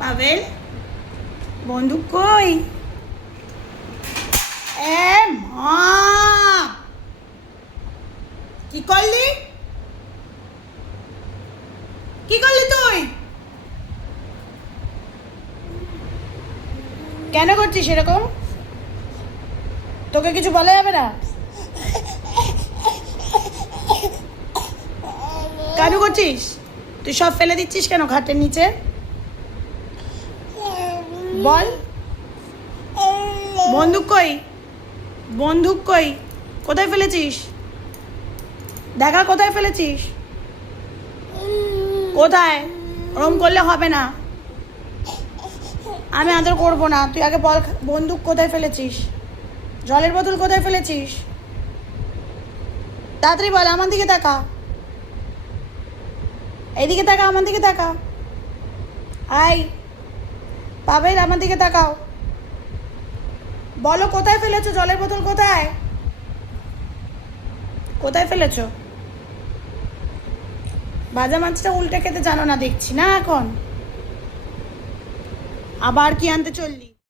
পাবেল বন্দুক কই? এ মা, কি করলি? কি করলি তুই? কেন করছিস এরকম? তোকে কিছু বলা যাবে না? কেন করছিস? তুই সব ফেলে দিচ্ছিস কেন খাটের নিচে? বল। বন্দুক কই? বন্দুক কই? কোথায় ফেলেছিস? দেখা কোথায় ফেলেছিস? কোথায়? ওরম করলে হবে না, আমি আদর করবো না। তুই আগে বল বন্দুক কোথায় ফেলেছিস, জলের বোতল কোথায় ফেলেছিস? তাড়াতাড়ি বল, আমার দিকে তাকা, এইদিকে তাকা, আমার দিকে তাকা। আই পাবেল, আমার দিকে তাকাও। বলো কোথায় ফেলেছো জলের বোতল? কোথায় কোথায় ফেলেছো? ভাজা মাছটা উল্টে খেতে জানো না দেখছি না এখন। আবার কি আনতে চললি?